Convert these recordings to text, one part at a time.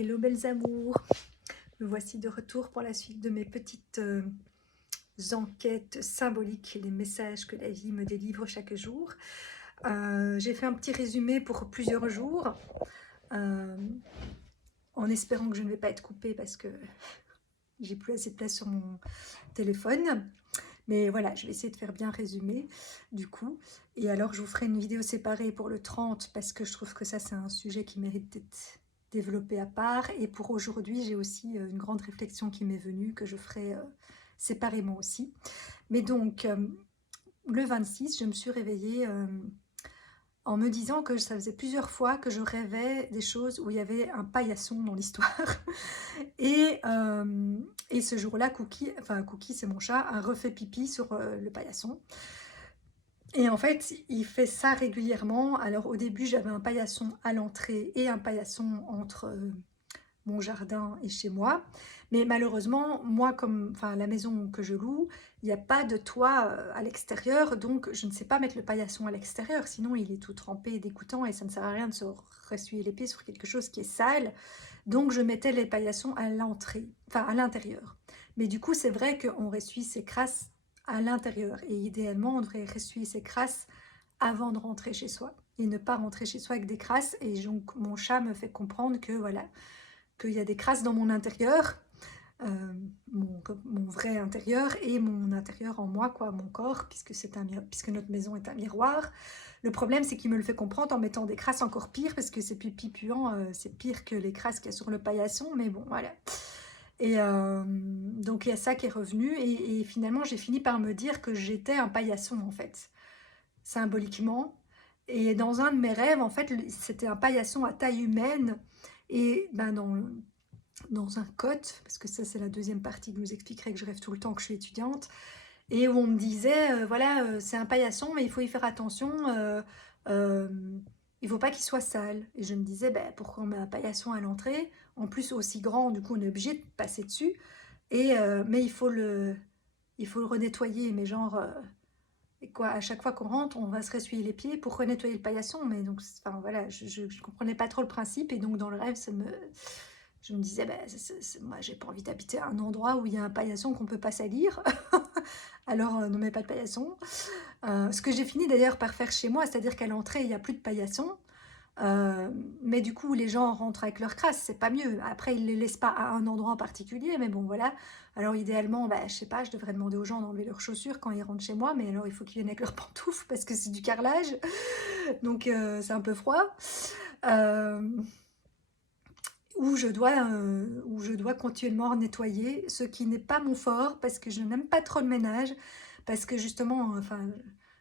Hello belles amours, me voici de retour pour la suite de mes petites enquêtes symboliques, les messages que la vie me délivre chaque jour. J'ai fait un petit résumé pour plusieurs jours, euh, en espérant que je ne vais pas être coupée parce que j'ai plus assez de place sur mon téléphone. Mais voilà, je vais essayer de faire bien résumé du coup. Et alors je vous ferai une vidéo séparée pour le 30 parce que je trouve que ça c'est un sujet qui mérite d'être développé à part. Et pour aujourd'hui, j'ai aussi une grande réflexion qui m'est venue que je ferai séparément aussi. Mais donc, le 26, je me suis réveillée en me disant que ça faisait plusieurs fois que je rêvais des choses où il y avait un paillasson dans l'histoire. Et, euh, et ce jour-là, Cookie, enfin Cookie c'est mon chat, a refait pipi sur le paillasson. Et en fait, il fait ça régulièrement. Alors au début, j'avais un paillasson à l'entrée et un paillasson entre mon jardin et chez moi. Mais malheureusement, moi, comme enfin, la maison que je loue, il n'y a pas de toit à l'extérieur, donc je ne sais pas mettre le paillasson à l'extérieur, sinon il est tout trempé et dégoûtant et ça ne sert à rien de se ressuyer les pieds sur quelque chose qui est sale. Donc je mettais les paillassons à l'entrée, enfin à l'intérieur. Mais du coup, c'est vrai qu'on ressuie ses crasses à l'intérieur et idéalement, on devrait ressuyer ses crasses avant de rentrer chez soi et ne pas rentrer chez soi avec des crasses. Et donc mon chat me fait comprendre que voilà, qu'il y a des crasses dans mon intérieur, euh, mon vrai intérieur et mon intérieur en moi, quoi, mon corps, puisque notre maison est un miroir. Le problème, c'est qu'il me le fait comprendre en mettant des crasses encore pire, parce que c'est pipi puant, c'est pire que les crasses qu'il y a sur le paillasson, mais bon, voilà. Et donc il y a ça qui est revenu, et finalement j'ai fini par me dire que j'étais un paillasson en fait, symboliquement. Et dans un de mes rêves, en fait, c'était un paillasson à taille humaine, et ben dans un cote, parce que ça c'est la deuxième partie que je vous expliquerai, que je rêve tout le temps que je suis étudiante, et où on me disait, voilà, c'est un paillasson, mais il faut y faire attention, euh, il faut pas qu'il soit sale. Et je me disais, ben, pourquoi on met un paillasson à l'entrée, en plus aussi grand, du coup on est obligé de passer dessus, mais il faut le renettoyer, mais genre, et quoi, à chaque fois qu'on rentre, on va se ressuyer les pieds pour renettoyer le paillasson, mais donc, enfin voilà, je comprenais pas trop le principe, et donc dans le rêve, je me disais, bah, moi j'ai pas envie d'habiter à un endroit où il y a un paillasson qu'on peut pas salir, alors ne mets pas de paillasson. Ce que j'ai fini d'ailleurs par faire chez moi, c'est-à-dire qu'à l'entrée il n'y a plus de paillasson, mais du coup les gens rentrent avec leurs crasses, c'est pas mieux. Après ils les laissent pas à un endroit en particulier, mais bon voilà. Alors idéalement, bah, je sais pas, je devrais demander aux gens d'enlever leurs chaussures quand ils rentrent chez moi, mais alors il faut qu'ils viennent avec leurs pantoufles parce que c'est du carrelage, donc c'est un peu froid. Euh, où je dois continuellement nettoyer, ce qui n'est pas mon fort parce que je n'aime pas trop le ménage, parce que justement, enfin,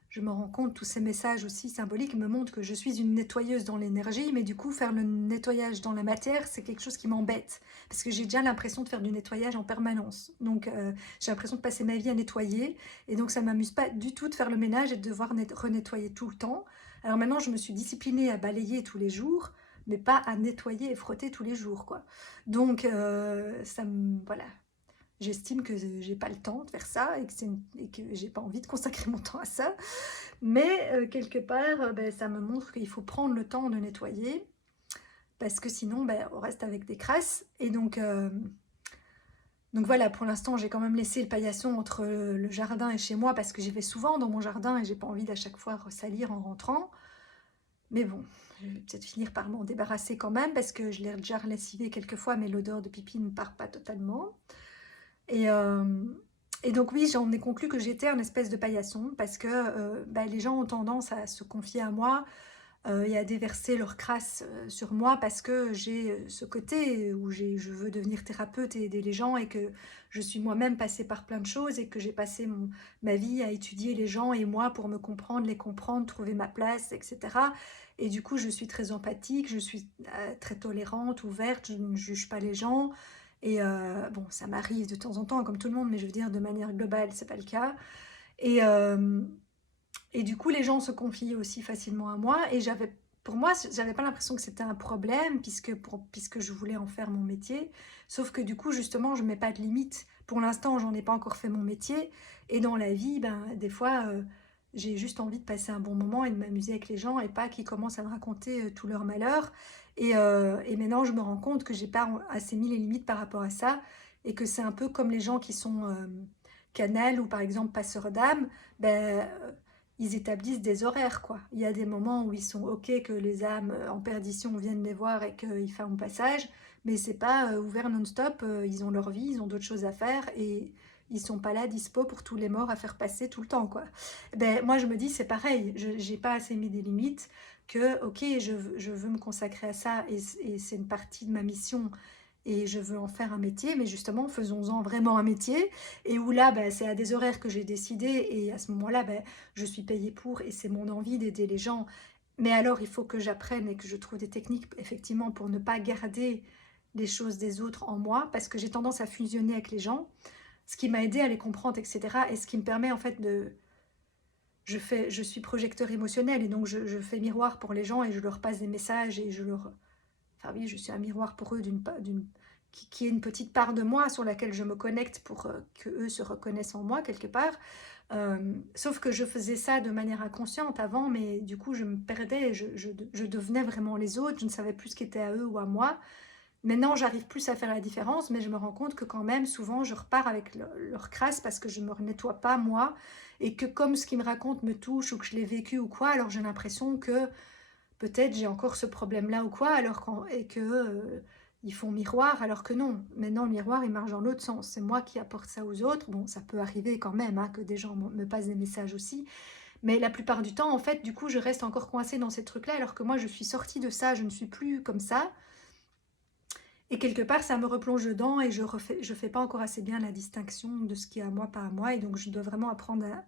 je me rends compte, tous ces messages aussi symboliques me montrent que je suis une nettoyeuse dans l'énergie, mais du coup, faire le nettoyage dans la matière, c'est quelque chose qui m'embête, parce que j'ai déjà l'impression de faire du nettoyage en permanence. Donc, j'ai l'impression de passer ma vie à nettoyer, et donc ça ne m'amuse pas du tout de faire le ménage et de devoir renettoyer tout le temps. Alors maintenant, je me suis disciplinée à balayer tous les jours, mais pas à nettoyer et frotter tous les jours, quoi. Donc, voilà, j'estime que j'ai pas le temps de faire ça et que j'ai pas envie de consacrer mon temps à ça. Mais quelque part, ben, ça me montre qu'il faut prendre le temps de nettoyer parce que sinon, ben, on reste avec des crasses. Et donc voilà, pour l'instant, j'ai quand même laissé le paillasson entre le jardin et chez moi parce que j'y vais souvent dans mon jardin et j'ai pas envie d'à chaque fois ressalir en rentrant. Mais bon, je vais peut-être finir par m'en débarrasser quand même parce que je l'ai déjà lessivé quelques fois, mais l'odeur de pipi ne part pas totalement. Et, euh, et donc oui, j'en ai conclu que j'étais un espèce de paillasson parce que bah, les gens ont tendance à se confier à moi et à déverser leur crasse sur moi parce que j'ai ce côté où je veux devenir thérapeute et aider les gens et que je suis moi-même passée par plein de choses et que j'ai passé ma vie à étudier les gens et moi pour me comprendre, les comprendre, trouver ma place, etc. Et du coup, je suis très empathique, je suis très tolérante, ouverte, je ne juge pas les gens. Et bon, ça m'arrive de temps en temps, comme tout le monde, mais je veux dire, de manière globale, c'est pas le cas. Et, euh, et du coup, les gens se confient aussi facilement à moi. Et pour moi, j'avais pas l'impression que c'était un problème puisque je voulais en faire mon métier. Sauf que du coup, justement, je mets pas de limite. Pour l'instant, j'en ai pas encore fait mon métier. Et dans la vie, ben, des fois, j'ai juste envie de passer un bon moment et de m'amuser avec les gens et pas qu'ils commencent à me raconter tout leur malheur. Et maintenant, je me rends compte que j'ai pas assez mis les limites par rapport à ça et que c'est un peu comme les gens qui sont canal ou par exemple passeurs d'âme, ben, ils établissent des horaires, quoi. Il y a des moments où ils sont OK que les âmes en perdition viennent les voir et qu'ils font passage, mais c'est pas ouvert non-stop, ils ont leur vie, ils ont d'autres choses à faire et ils sont pas là dispo pour tous les morts à faire passer tout le temps, quoi. Ben, moi, je me dis, c'est pareil, j'ai pas assez mis des limites, que, ok, je veux me consacrer à ça et c'est une partie de ma mission et je veux en faire un métier, mais justement, faisons-en vraiment un métier et où là, ben, c'est à des horaires que j'ai décidé et à ce moment-là, ben, je suis payée pour et c'est mon envie d'aider les gens. Mais alors, il faut que j'apprenne et que je trouve des techniques, effectivement, pour ne pas garder les choses des autres en moi, parce que j'ai tendance à fusionner avec les gens, ce qui m'a aidé à les comprendre, etc. Et ce qui me permet en fait de, je suis projecteur émotionnel et donc je fais miroir pour les gens et je leur passe des messages et je leur... Enfin oui, je suis un miroir pour eux qui est une petite part de moi sur laquelle je me connecte pour que eux se reconnaissent en moi quelque part. Sauf que je faisais ça de manière inconsciente avant, mais du coup je me perdais, je devenais vraiment les autres, je ne savais plus ce qui était à eux ou à moi. Maintenant, j'arrive plus à faire la différence, mais je me rends compte que quand même, souvent, je repars avec leur crasse parce que je ne me nettoie pas moi, et que comme ce qu'ils me racontent me touche ou que je l'ai vécu ou quoi, alors j'ai l'impression que peut-être j'ai encore ce problème-là ou quoi, et que ils font miroir, alors que non. Maintenant, le miroir, il marche dans l'autre sens. C'est moi qui apporte ça aux autres. Bon, ça peut arriver quand même hein, que des gens me passent des messages aussi, mais la plupart du temps, en fait, du coup, je reste encore coincée dans ces trucs-là, alors que moi, je suis sortie de ça, je ne suis plus comme ça. Et quelque part, ça me replonge dedans et je fais pas encore assez bien la distinction de ce qui est à moi, pas à moi. Et donc, je dois vraiment apprendre à,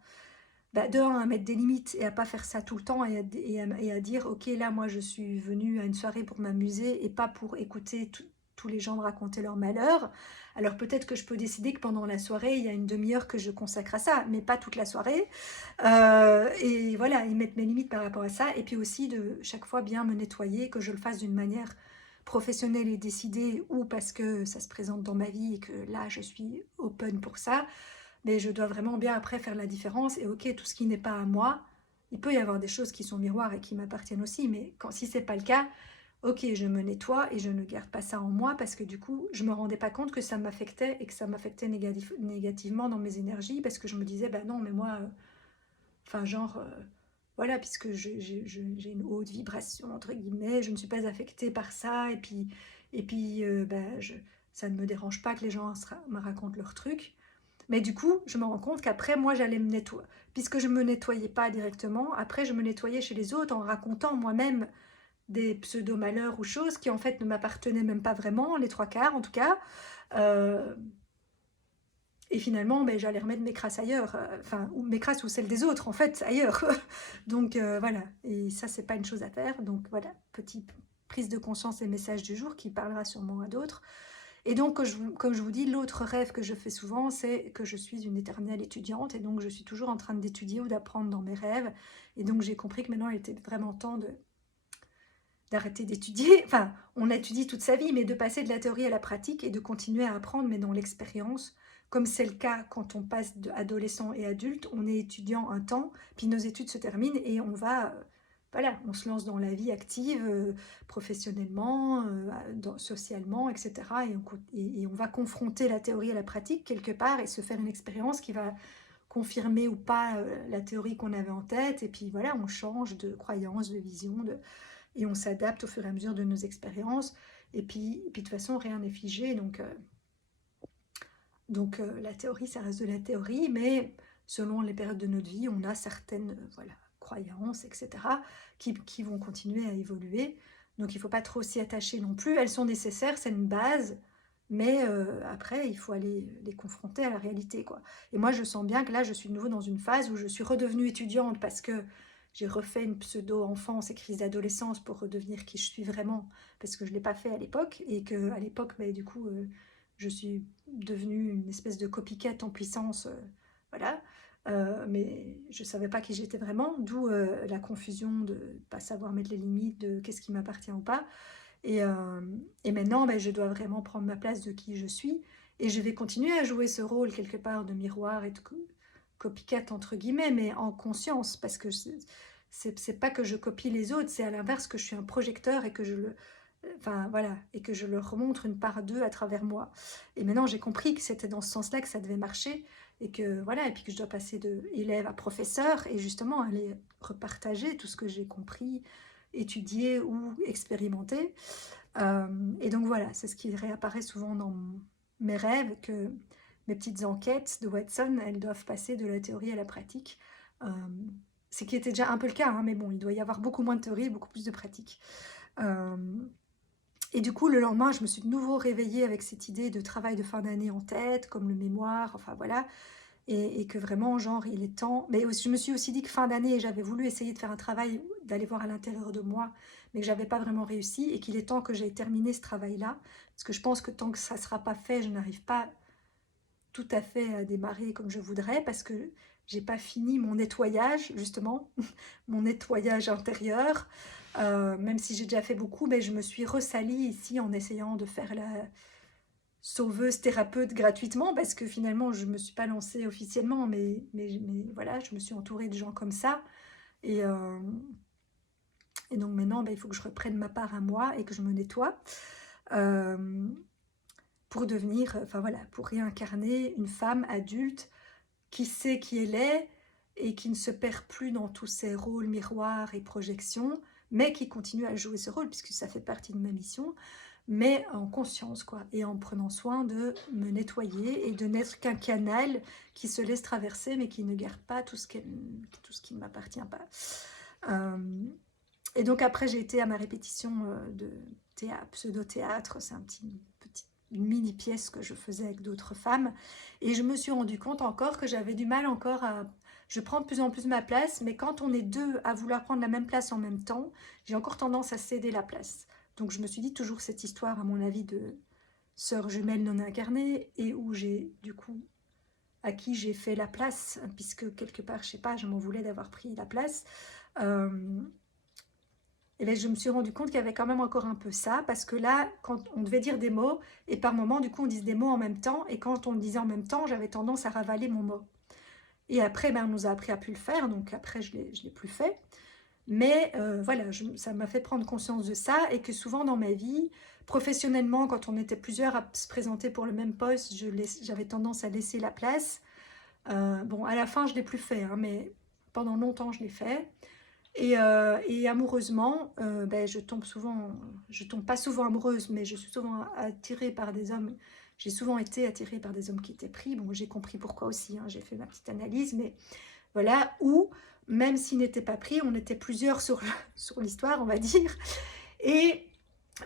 bah, de un, à mettre des limites et à pas faire ça tout le temps et à dire, ok, là, moi, je suis venue à une soirée pour m'amuser et pas pour écouter tous les gens me raconter leur malheur. Alors peut-être que je peux décider que pendant la soirée, il y a une demi-heure que je consacre à ça, mais pas toute la soirée. Et voilà, y mettre mes limites par rapport à ça. Et puis aussi de chaque fois bien me nettoyer, que je le fasse d'une manière professionnelle et décidée ou parce que ça se présente dans ma vie et que là, je suis open pour ça. Mais je dois vraiment bien après faire la différence. Et ok, tout ce qui n'est pas à moi, il peut y avoir des choses qui sont miroirs et qui m'appartiennent aussi. Mais si c'est pas le cas, ok, je me nettoie et je ne garde pas ça en moi parce que du coup, je me rendais pas compte que ça m'affectait et que ça m'affectait négativement dans mes énergies parce que je me disais, bah non, mais moi, enfin, genre, voilà, puisque j'ai une haute vibration, entre guillemets, je ne suis pas affectée par ça, et puis bah, ça ne me dérange pas que les gens me racontent leurs trucs. Mais du coup, je me rends compte qu'après, moi, j'allais me nettoyer. Puisque je ne me nettoyais pas directement, après, je me nettoyais chez les autres en racontant moi-même des pseudo-malheurs ou choses qui, en fait, ne m'appartenaient même pas vraiment, les trois quarts en tout cas. Euh, et finalement, ben, j'allais remettre mes crasses ailleurs, enfin, ou mes crasses ou celles des autres, en fait, ailleurs. Donc voilà, et ça, c'est pas une chose à faire. Donc voilà, petite prise de conscience et message du jour qui parlera sûrement à d'autres. Et donc, comme je vous dis, l'autre rêve que je fais souvent, c'est que je suis une éternelle étudiante, et donc je suis toujours en train d'étudier ou d'apprendre dans mes rêves. Et donc j'ai compris que maintenant, il était vraiment temps d'arrêter d'étudier. Enfin, on étudie toute sa vie, mais de passer de la théorie à la pratique et de continuer à apprendre, mais dans l'expérience, comme c'est le cas quand on passe d'adolescent et adulte, on est étudiant un temps, puis nos études se terminent et on va, voilà, on se lance dans la vie active, professionnellement, socialement, etc. Et on va confronter la théorie à la pratique quelque part et se faire une expérience qui va confirmer ou pas la théorie qu'on avait en tête. Et puis voilà, on change de croyance, de vision, et on s'adapte au fur et à mesure de nos expériences. Et puis de toute façon, rien n'est figé. Donc la théorie, ça reste de la théorie, mais selon les périodes de notre vie, on a certaines voilà, croyances, etc., qui vont continuer à évoluer. Donc il ne faut pas trop s'y attacher non plus. Elles sont nécessaires, c'est une base, mais après, il faut aller les confronter à la réalité, quoi. Et moi, je sens bien que là, je suis de nouveau dans une phase où je suis redevenue étudiante parce que j'ai refait une pseudo-enfance et crise d'adolescence pour redevenir qui je suis vraiment, parce que je ne l'ai pas fait à l'époque, et qu'à l'époque, bah, du coup, je suis devenue une espèce de copycat en puissance, voilà. Mais je ne savais pas qui j'étais vraiment, d'où la confusion de ne pas savoir mettre les limites de qu'est-ce qui m'appartient ou pas. Et, euh, et maintenant, ben, je dois vraiment prendre ma place de qui je suis. Et je vais continuer à jouer ce rôle quelque part de miroir et de copycat entre guillemets, mais en conscience, parce que c'est pas que je copie les autres, c'est à l'inverse que je suis un projecteur et que enfin voilà, et que je leur montre une part d'eux à travers moi. Et maintenant j'ai compris que c'était dans ce sens-là que ça devait marcher, et que voilà, et puis que je dois passer de élève à professeur, et justement aller repartager tout ce que j'ai compris, étudié ou expérimenté. Et donc voilà, c'est ce qui réapparaît souvent dans mes rêves, que mes petites enquêtes de Watson, elles doivent passer de la théorie à la pratique. Euh, ce qui était déjà un peu le cas, hein, mais bon, il doit y avoir beaucoup moins de théorie et beaucoup plus de pratique. Euh, et du coup, le lendemain, je me suis de nouveau réveillée avec cette idée de travail de fin d'année en tête, comme le mémoire, enfin voilà, et que vraiment, genre, il est temps. Mais aussi, je me suis aussi dit que fin d'année, j'avais voulu essayer de faire un travail, d'aller voir à l'intérieur de moi, mais que j'avais pas vraiment réussi, et qu'il est temps que j'aille terminer ce travail-là, parce que je pense que tant que ça sera pas fait, je n'arrive pas tout à fait à démarrer comme je voudrais, parce que j'ai pas fini mon nettoyage, justement, mon nettoyage intérieur. Même si j'ai déjà fait beaucoup, mais je me suis ressalie ici en essayant de faire la sauveuse thérapeute gratuitement, parce que finalement je me suis pas lancée officiellement, mais voilà, je me suis entourée de gens comme ça, et, euh, et donc maintenant il faut que je reprenne ma part à moi et que je me nettoie, euh, pour devenir, enfin voilà, pour réincarner une femme adulte qui sait qui elle est et qui ne se perd plus dans tous ces rôles miroirs et projections, mais qui continue à jouer ce rôle puisque ça fait partie de ma mission, mais en conscience, quoi, et en prenant soin de me nettoyer et de n'être qu'un canal qui se laisse traverser, mais qui ne garde pas tout ce qui ne m'appartient pas. Euh, et donc après, j'ai été à ma répétition de pseudo-théâtre, c'est une mini pièce que je faisais avec d'autres femmes, et je me suis rendu compte encore que j'avais du mal encore à... Je prends de plus en plus ma place, mais quand on est deux à vouloir prendre la même place en même temps, j'ai encore tendance à céder la place. Donc je me suis dit toujours cette histoire, à mon avis, de sœur jumelle non incarnée, et où j'ai, du coup, à qui j'ai fait la place, puisque quelque part, je sais pas, je m'en voulais d'avoir pris la place. Euh, et là, je me suis rendu compte qu'il y avait quand même encore un peu ça, parce que là, quand on devait dire des mots, et par moments, du coup, on disait des mots en même temps, et quand on le disait en même temps, j'avais tendance à ravaler mon mot. Et après, ben, on nous a appris à plus le faire, donc après, je l'ai plus fait. Mais voilà, ça m'a fait prendre conscience de ça, et que souvent dans ma vie, professionnellement, quand on était plusieurs à se présenter pour le même poste, j'avais tendance à laisser la place. Bon, à la fin, je ne l'ai plus fait, hein, mais pendant longtemps, je l'ai fait. Et amoureusement, ben, je tombe pas souvent amoureuse, mais je suis souvent attirée par des hommes. J'ai souvent été attirée par des hommes qui étaient pris. Bon, j'ai compris pourquoi aussi, hein, j'ai fait ma petite analyse, mais voilà, ou même s'ils n'étaient pas pris, on était plusieurs sur l'histoire, on va dire. Et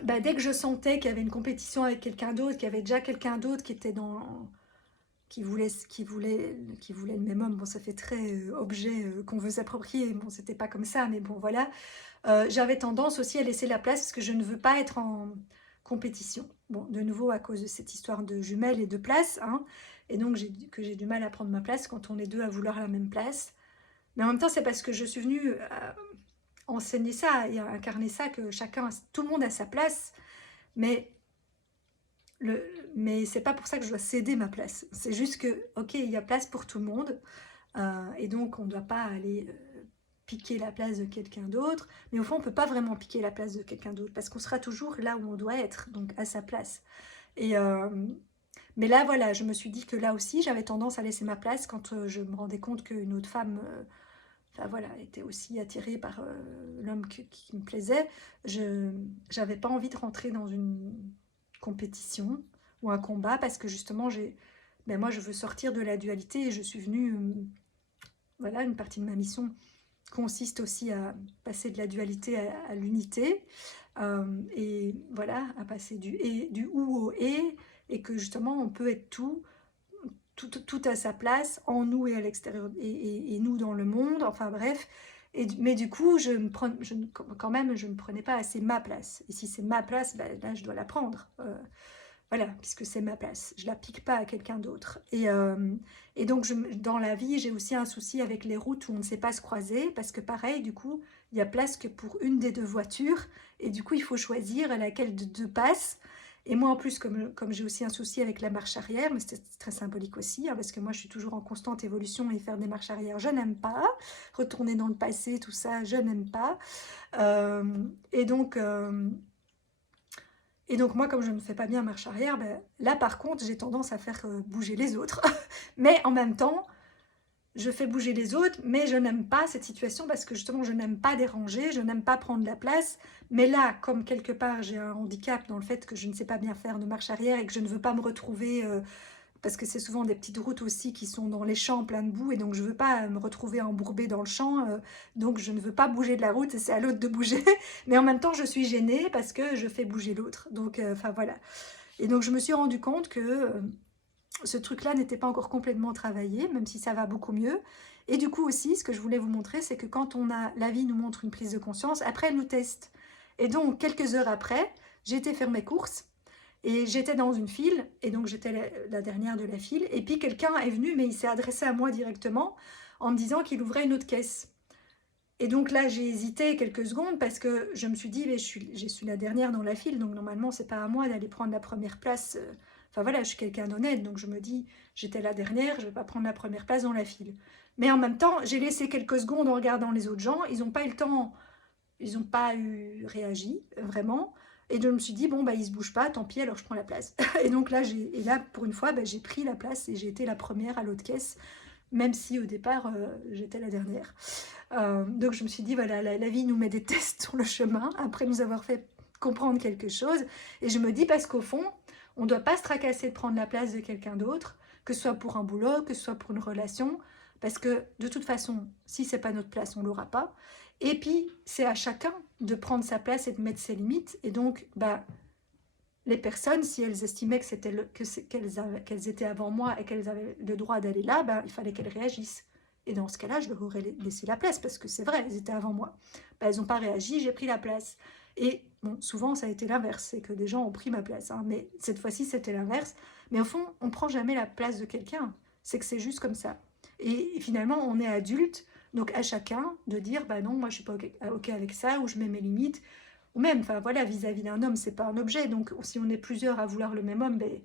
ben, dès que je sentais qu'il y avait une compétition avec quelqu'un d'autre, qu'il y avait déjà quelqu'un d'autre qui était dans qui voulait le même homme. Bon, ça fait très objet qu'on veut s'approprier. Bon, c'était pas comme ça, mais bon, voilà. J'avais tendance aussi à laisser la place parce que je ne veux pas être en compétition. Bon, de nouveau à cause de cette histoire de jumelles et de place, hein. Et donc j'ai du mal à prendre ma place quand on est deux à vouloir la même place. Mais en même temps, c'est parce que je suis venue enseigner ça et incarner ça, que tout le monde a sa place. Mais mais c'est pas pour ça que je dois céder ma place. C'est juste que, ok, il y a place pour tout le monde, et donc on ne doit pas aller piquer la place de quelqu'un d'autre. Mais au fond, on peut pas vraiment piquer la place de quelqu'un d'autre parce qu'on sera toujours là où on doit être, donc à sa place. Et mais là, voilà, je me suis dit que là aussi, j'avais tendance à laisser ma place quand je me rendais compte qu'une autre femme, enfin voilà, était aussi attirée par l'homme qui me plaisait. Je n'avais pas envie de rentrer dans une compétition ou un combat parce que justement, ben moi, je veux sortir de la dualité, et je suis venue, voilà, une partie de ma mission consiste aussi à passer de la dualité à l'unité, et voilà, à passer du ou au et que justement, on peut être tout à sa place, en nous et à l'extérieur, et nous dans le monde, enfin bref. Mais du coup, quand même, je ne prenais pas assez ma place. Et si c'est ma place, ben, là, je dois la prendre. Voilà, puisque c'est ma place. Je la pique pas à quelqu'un d'autre. Et donc, dans la vie, j'ai aussi un souci avec les routes où on ne sait pas se croiser, parce que pareil, du coup, il y a place que pour une des deux voitures, et du coup, il faut choisir laquelle de deux passe. Et moi, en plus, comme j'ai aussi un souci avec la marche arrière, mais c'est très symbolique aussi, hein, parce que moi, je suis toujours en constante évolution, et faire des marches arrière, je n'aime pas. Retourner dans le passé, tout ça, je n'aime pas. Et donc... Et donc moi, comme je ne fais pas bien marche arrière, ben, là par contre, j'ai tendance à faire bouger les autres. Mais en même temps, je fais bouger les autres, mais je n'aime pas cette situation parce que justement, je n'aime pas déranger, je n'aime pas prendre la place. Mais là, comme quelque part, j'ai un handicap dans le fait que je ne sais pas bien faire de marche arrière et que je ne veux pas me retrouver, parce que c'est souvent des petites routes aussi qui sont dans les champs plein de boue, et donc je ne veux pas me retrouver embourbée dans le champ, donc je ne veux pas bouger de la route, et c'est à l'autre de bouger. Mais en même temps, je suis gênée parce que je fais bouger l'autre. Donc, enfin voilà. Et donc, je me suis rendu compte que ce truc-là n'était pas encore complètement travaillé, même si ça va beaucoup mieux. Et du coup aussi, ce que je voulais vous montrer, c'est que quand la vie nous montre une prise de conscience, après elle nous teste. Et donc, quelques heures après, j'ai été faire mes courses, et j'étais dans une file, et donc j'étais la dernière de la file, et puis quelqu'un est venu, mais il s'est adressé à moi directement, en me disant qu'il ouvrait une autre caisse. Et donc là, j'ai hésité quelques secondes, parce que je me suis dit, mais je suis la dernière dans la file, donc normalement, c'est pas à moi d'aller prendre la première place. Enfin voilà, je suis quelqu'un d'honnête, donc je me dis, j'étais la dernière, je vais pas prendre la première place dans la file. Mais en même temps, j'ai laissé quelques secondes en regardant les autres gens, ils n'ont pas eu le temps, ils n'ont pas eu réagi, vraiment. Et je me suis dit, bon, bah, ils se bougent pas, tant pis, alors je prends la place. Et donc là, pour une fois, bah, j'ai pris la place et j'ai été la première à l'autre caisse, même si au départ, j'étais la dernière. Donc je me suis dit, voilà, la vie nous met des tests sur le chemin, après nous avoir fait comprendre quelque chose. Et je me dis, parce qu'au fond, on ne doit pas se tracasser de prendre la place de quelqu'un d'autre, que ce soit pour un boulot, que ce soit pour une relation, parce que de toute façon, si c'est pas notre place, on l'aura pas. Et puis, c'est à chacun de prendre sa place et de mettre ses limites. Et donc, bah, les personnes, si elles estimaient qu'elles étaient avant moi et qu'elles avaient le droit d'aller là, bah, il fallait qu'elles réagissent. Et dans ce cas-là, je leur aurais laissé la place, parce que c'est vrai, elles étaient avant moi. Bah, elles n'ont pas réagi, j'ai pris la place. Et bon, souvent, ça a été l'inverse, c'est que des gens ont pris ma place. Hein, mais cette fois-ci, c'était l'inverse. Mais au fond, on ne prend jamais la place de quelqu'un. C'est que c'est juste comme ça. Et finalement, on est adulte, donc à chacun de dire, bah non, moi, je ne suis pas OK avec ça, ou je mets mes limites. Ou même, enfin voilà, vis-à-vis d'un homme, c'est pas un objet. Donc, si on est plusieurs à vouloir le même homme, ben,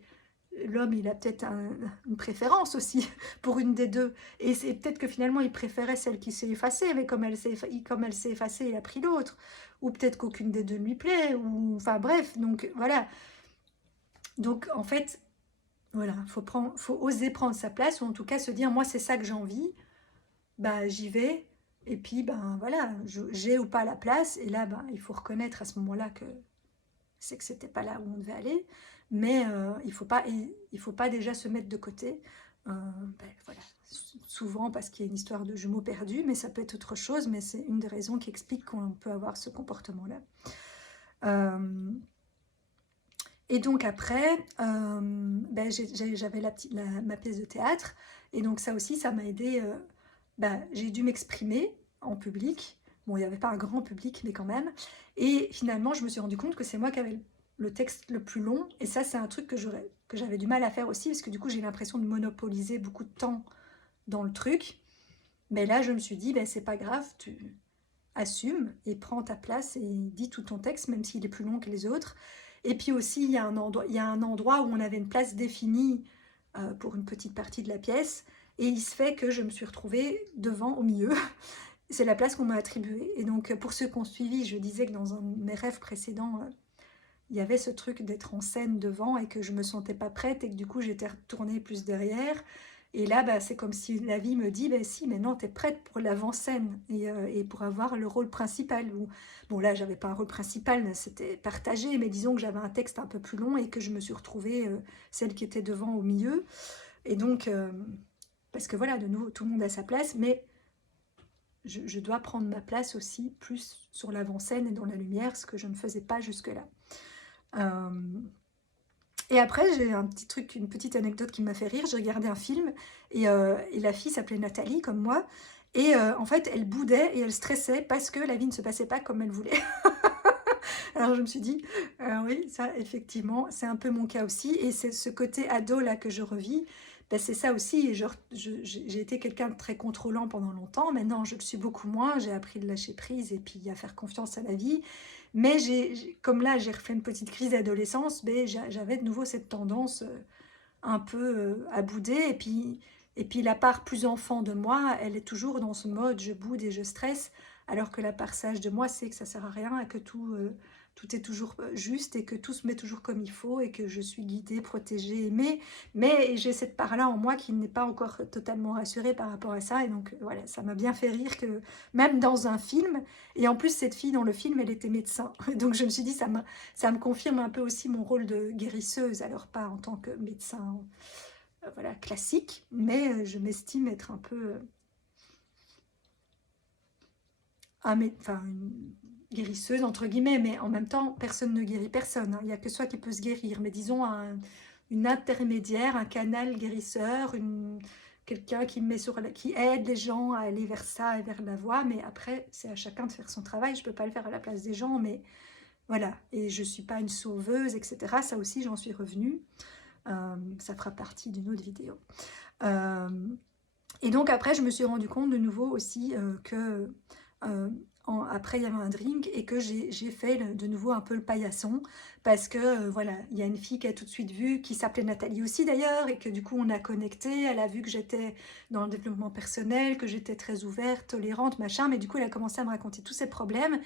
l'homme, il a peut-être une préférence aussi pour une des deux. Et c'est peut-être que finalement, il préférait celle qui s'est effacée, mais comme elle s'est effacée, il a pris l'autre. Ou peut-être qu'aucune des deux lui plaît. Ou, enfin bref, donc voilà. Donc en fait, voilà, faut oser prendre sa place, ou en tout cas se dire, moi, c'est ça que j'ai envie, bah j'y vais. Et puis, ben voilà, j'ai ou pas la place. Et là, ben, il faut reconnaître à ce moment-là que c'est que c'était pas là où on devait aller, mais il faut pas déjà se mettre de côté. Ben, voilà. Souvent parce qu'il y a une histoire de jumeaux perdus, mais ça peut être autre chose, mais c'est une des raisons qui explique qu'on peut avoir ce comportement-là. Et donc après, ben j'avais ma pièce de théâtre, et donc ça aussi, ça m'a aidé. Ben, j'ai dû m'exprimer en public. Bon, il n'y avait pas un grand public, mais quand même. Et finalement, je me suis rendu compte que c'est moi qui avais le texte le plus long. Et ça, c'est un truc que j'avais du mal à faire aussi, parce que du coup, j'ai l'impression de monopoliser beaucoup de temps dans le truc. Mais là, je me suis dit, ben, c'est pas grave, tu assumes et prends ta place et dis tout ton texte, même s'il est plus long que les autres. Et puis aussi, il y a un endroit où on avait une place définie pour une petite partie de la pièce. Et il se fait que je me suis retrouvée devant, au milieu. C'est la place qu'on m'a attribuée. Et donc, pour ceux qui ont suivi, je disais que dans un de mes rêves précédents, il y avait ce truc d'être en scène devant et que je me sentais pas prête et que du coup, j'étais retournée plus derrière. Et là, bah, c'est comme si la vie me dit, bah, si, mais non, tu es prête pour l'avant-scène et pour avoir le rôle principal. Bon, là, j'avais pas un rôle principal, c'était partagé, mais disons que j'avais un texte un peu plus long et que je me suis retrouvée celle qui était devant au milieu. Et donc, parce que voilà, de nouveau, tout le monde a sa place, mais je dois prendre ma place aussi plus sur l'avant-scène et dans la lumière, ce que je ne faisais pas jusque-là. Et après, j'ai un petit truc, une petite anecdote qui m'a fait rire. J'ai regardé un film et la fille s'appelait Nathalie, comme moi. Et en fait, elle boudait et elle stressait parce que la vie ne se passait pas comme elle voulait. Alors je me suis dit, oui, ça, effectivement, c'est un peu mon cas aussi. Et c'est ce côté ado là que je revis. Ben, c'est ça aussi. J'ai été quelqu'un de très contrôlant pendant longtemps. Maintenant, je le suis beaucoup moins. J'ai appris de lâcher prise et puis à faire confiance à la vie. Mais comme là, j'ai refait une petite crise d'adolescence, ben, j'avais de nouveau cette tendance un peu à bouder. Et puis la part plus enfant de moi, elle est toujours dans ce mode je boude et je stresse, alors que la part sage de moi, c'est que ça sert à rien et que tout tout est toujours juste et que tout se met toujours comme il faut et que je suis guidée, protégée, aimée. Mais j'ai cette part-là en moi qui n'est pas encore totalement rassurée par rapport à ça. Et donc voilà, ça m'a bien fait rire que même dans un film, et en plus cette fille dans le film, elle était médecin. Donc je me suis dit, ça me confirme un peu aussi mon rôle de guérisseuse. Alors pas en tant que médecin voilà, classique, mais je m'estime être un peu... enfin, une guérisseuse entre guillemets, mais en même temps, personne ne guérit personne. Hein. Il n'y a que soi qui peut se guérir. Mais disons une intermédiaire, un canal guérisseur, quelqu'un qui met qui aide les gens à aller vers ça et vers la voie. Mais après, c'est à chacun de faire son travail. Je ne peux pas le faire à la place des gens, mais voilà. Et je ne suis pas une sauveuse, etc. Ça aussi, j'en suis revenue. Ça fera partie d'une autre vidéo. Et donc après, je me suis rendu compte de nouveau aussi que après il y avait un drink et que j'ai fait de nouveau un peu le paillasson parce que voilà, il y a une fille qui a tout de suite vu, qui s'appelait Nathalie aussi d'ailleurs, et que du coup on a connecté, elle a vu que j'étais dans le développement personnel, que j'étais très ouverte, tolérante, machin, mais du coup elle a commencé à me raconter tous ses problèmes.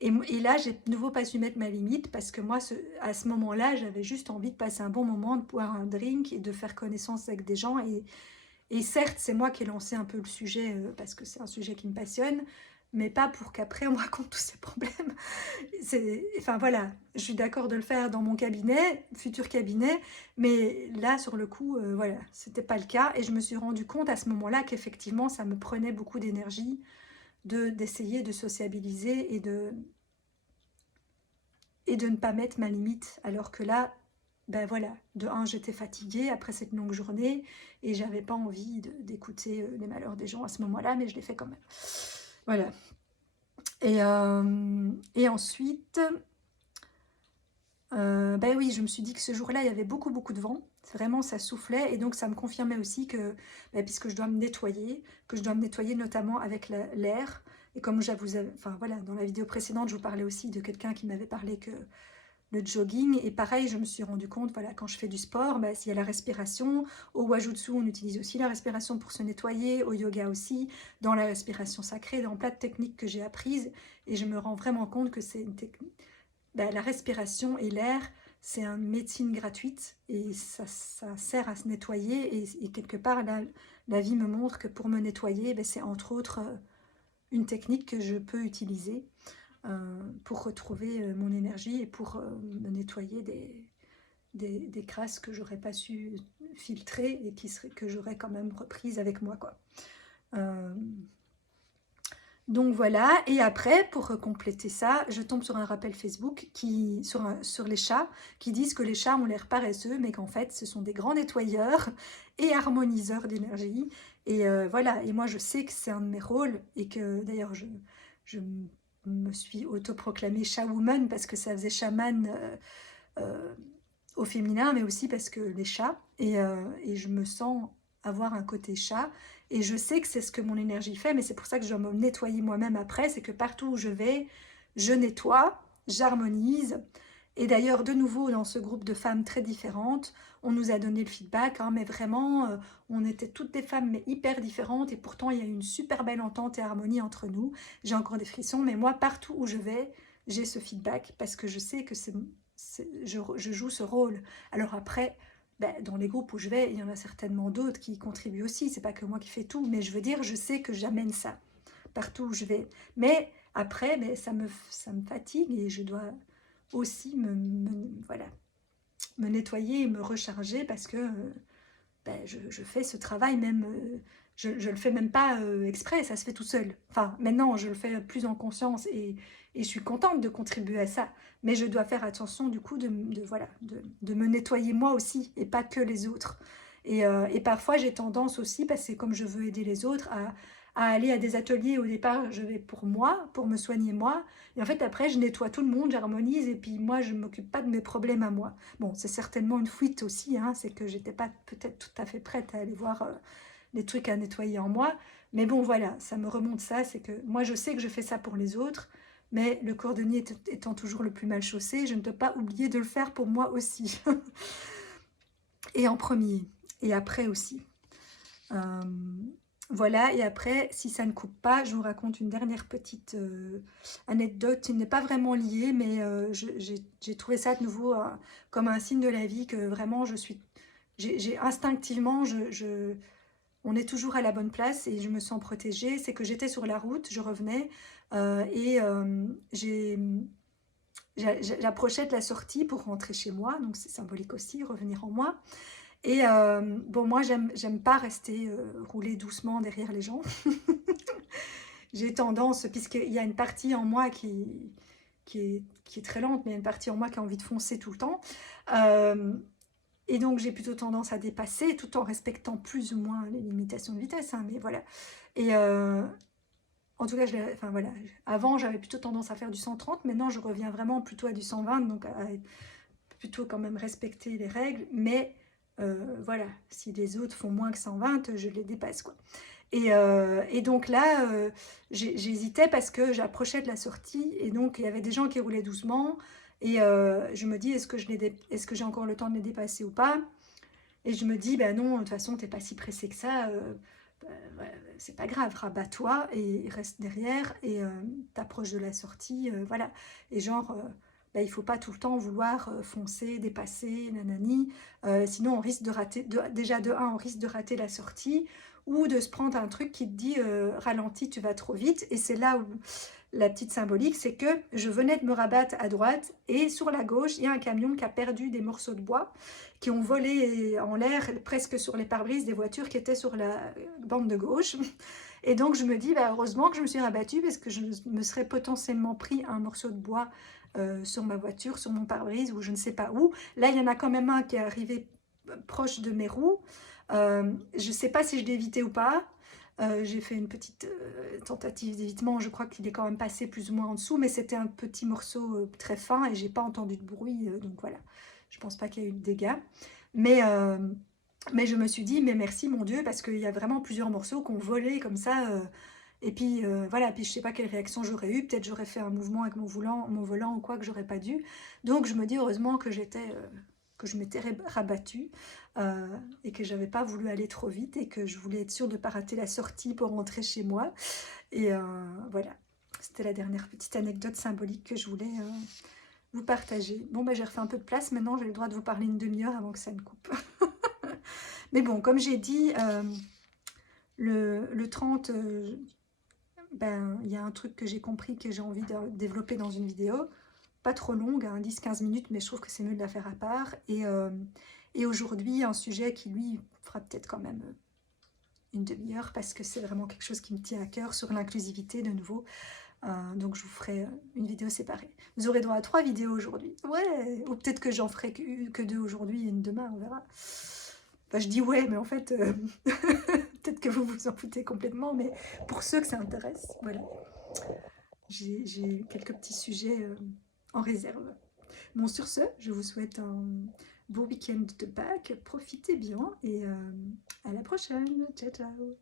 Et là, j'ai de nouveau pas su mettre ma limite parce que moi, à ce moment-là, j'avais juste envie de passer un bon moment, de boire un drink et de faire connaissance avec des gens. Et certes, c'est moi qui ai lancé un peu le sujet parce que c'est un sujet qui me passionne, mais pas pour qu'après on me raconte tous ces problèmes. Enfin voilà, je suis d'accord de le faire dans mon cabinet, futur cabinet, mais là sur le coup, voilà, c'était pas le cas. Et je me suis rendu compte à ce moment-là qu'effectivement, ça me prenait beaucoup d'énergie d'essayer de sociabiliser et de ne pas mettre ma limite. Alors que là, ben voilà, de un, j'étais fatiguée après cette longue journée et j'avais pas envie d'écouter les malheurs des gens à ce moment-là, mais je l'ai fait quand même. Voilà. Et ensuite, ben oui, je me suis dit que ce jour-là, il y avait beaucoup, beaucoup de vent. Vraiment, ça soufflait et donc ça me confirmait aussi que, ben, puisque je dois me nettoyer, que je dois me nettoyer notamment avec l'air. Et comme enfin voilà, dans la vidéo précédente, je vous parlais aussi de quelqu'un qui m'avait parlé que le jogging, et pareil, je me suis rendu compte, voilà, quand je fais du sport, bah, s'il y a la respiration, au Wajutsu, on utilise aussi la respiration pour se nettoyer, au yoga aussi, dans la respiration sacrée, dans plein de techniques que j'ai apprises, et je me rends vraiment compte que c'est une technique, bah, la respiration et l'air, c'est une médecine gratuite, et ça sert à se nettoyer, et quelque part, la vie me montre que pour me nettoyer, bah, c'est entre autres une technique que je peux utiliser, pour retrouver mon énergie et pour me nettoyer des crasses que j'aurais pas su filtrer et que j'aurais quand même reprises avec moi, quoi. Donc voilà, et après, pour compléter ça, je tombe sur un rappel Facebook sur les chats, qui disent que les chats ont l'air paresseux, mais qu'en fait, ce sont des grands nettoyeurs et harmoniseurs d'énergie. Et voilà, et moi je sais que c'est un de mes rôles, et que d'ailleurs je me suis autoproclamée chat-woman parce que ça faisait chaman au féminin, mais aussi parce que les chats, et je me sens avoir un côté chat, et je sais que c'est ce que mon énergie fait, mais c'est pour ça que je dois me nettoyer moi-même après, c'est que partout où je vais, je nettoie, j'harmonise, et d'ailleurs de nouveau dans ce groupe de femmes très différentes, on nous a donné le feedback, hein, mais vraiment, on était toutes des femmes mais hyper différentes, et pourtant il y a eu une super belle entente et harmonie entre nous. J'ai encore des frissons, mais moi partout où je vais, j'ai ce feedback, parce que je sais que je joue ce rôle. Alors après, ben, dans les groupes où je vais, il y en a certainement d'autres qui y contribuent aussi. C'est pas que moi qui fais tout, mais je veux dire, je sais que j'amène ça partout où je vais. Mais après, ben, ça me fatigue, et je dois aussi voilà, me nettoyer et me recharger parce que ben, je fais ce travail même... je le fais même pas exprès, ça se fait tout seul. Enfin, maintenant, je le fais plus en conscience, et je suis contente de contribuer à ça. Mais je dois faire attention, du coup, voilà, de me nettoyer moi aussi, et pas que les autres. Et parfois, j'ai tendance aussi, parce que comme je veux aider les autres, à aller à des ateliers. Au départ, je vais pour moi, pour me soigner moi. Et en fait, après, je nettoie tout le monde, j'harmonise, et puis moi, je ne m'occupe pas de mes problèmes à moi. Bon, c'est certainement une fuite aussi, hein, c'est que j'étais pas peut-être tout à fait prête à aller voir les trucs à nettoyer en moi. Mais bon, voilà, ça me remonte ça, c'est que moi, je sais que je fais ça pour les autres, mais le cordonnier étant toujours le plus mal chaussé, je ne peux pas oublier de le faire pour moi aussi. Et en premier, et après aussi. Voilà, et après, si ça ne coupe pas, je vous raconte une dernière petite anecdote qui n'est pas vraiment liée, mais j'ai trouvé ça de nouveau comme un signe de la vie, que vraiment j'ai instinctivement, on est toujours à la bonne place et je me sens protégée. C'est que j'étais sur la route, je revenais et j'approchais de la sortie pour rentrer chez moi, donc c'est symbolique aussi, revenir en moi. Et bon, moi, j'aime pas rester rouler doucement derrière les gens. J'ai tendance, puisqu'il y a une partie en moi qui est très lente, mais il y a une partie en moi qui a envie de foncer tout le temps. Euh, et donc, j'ai plutôt tendance à dépasser, tout en respectant plus ou moins les limitations de vitesse, hein, mais voilà. Et en tout cas, enfin, voilà. Avant, j'avais plutôt tendance à faire du 130, maintenant, je reviens vraiment plutôt à du 120, donc à plutôt quand même respecter les règles, mais voilà, si les autres font moins que 120, je les dépasse, quoi. Et donc là, j'hésitais parce que j'approchais de la sortie, et donc il y avait des gens qui roulaient doucement, et je me dis, est-ce que j'ai encore le temps de les dépasser ou pas? Et je me dis, ben non, de toute façon, t'es pas si pressé que ça, ouais, c'est pas grave, rabat-toi et reste derrière, et t'approches de la sortie, voilà. Et genre, ben, il faut pas tout le temps vouloir foncer, dépasser, nanani, sinon on risque de rater, déjà de un, on risque de rater la sortie, ou de se prendre un truc qui te dit, ralentis, tu vas trop vite, et c'est là où la petite symbolique, c'est que je venais de me rabattre à droite, et sur la gauche, il y a un camion qui a perdu des morceaux de bois, qui ont volé en l'air presque sur les pare-brises des voitures qui étaient sur la bande de gauche. Et donc je me dis, bah, heureusement que je me suis rabattue, parce que je me serais potentiellement pris un morceau de bois sur ma voiture, sur mon pare-brise, ou je ne sais pas où. Là, il y en a quand même un qui est arrivé proche de mes roues. Je ne sais pas si je l'ai évité ou pas. J'ai fait une petite tentative d'évitement, je crois qu'il est quand même passé plus ou moins en dessous, mais c'était un petit morceau très fin et j'ai pas entendu de bruit, donc voilà, je pense pas qu'il y a eu de dégâts. Mais, euh, mais je me suis dit, mais merci mon Dieu, parce qu'il y a vraiment plusieurs morceaux qui ont volé comme ça, et puis voilà, puis je sais pas quelle réaction j'aurais eu, peut-être j'aurais fait un mouvement avec mon volant ou quoi que j'aurais pas dû. Donc je me dis heureusement que je m'étais rabattue, et que j'avais pas voulu aller trop vite, et que je voulais être sûre de ne pas rater la sortie pour rentrer chez moi. Et voilà, c'était la dernière petite anecdote symbolique que je voulais vous partager. Bon, bah, j'ai refait un peu de place, maintenant j'ai le droit de vous parler une demi-heure avant que ça ne coupe. Mais bon, comme j'ai dit, le 30, ben, il y a un truc que j'ai compris, que j'ai envie de développer dans une vidéo. Pas trop longue, hein, 10-15 minutes, mais je trouve que c'est mieux de la faire à part. Et aujourd'hui, un sujet qui, lui, fera peut-être quand même une demi-heure, parce que c'est vraiment quelque chose qui me tient à cœur, sur l'inclusivité de nouveau. Donc je vous ferai une vidéo séparée. Vous aurez droit à 3 vidéos aujourd'hui. Ouais, ou peut-être que j'en ferai que 2 aujourd'hui et une demain, on verra. Enfin, je dis ouais, mais en fait, peut-être que vous vous en foutez complètement, mais pour ceux que ça intéresse, voilà. J'ai quelques petits sujets en réserve. Bon, sur ce, je vous souhaite un beau week-end de Pâques. Profitez bien, et à la prochaine. Ciao, ciao.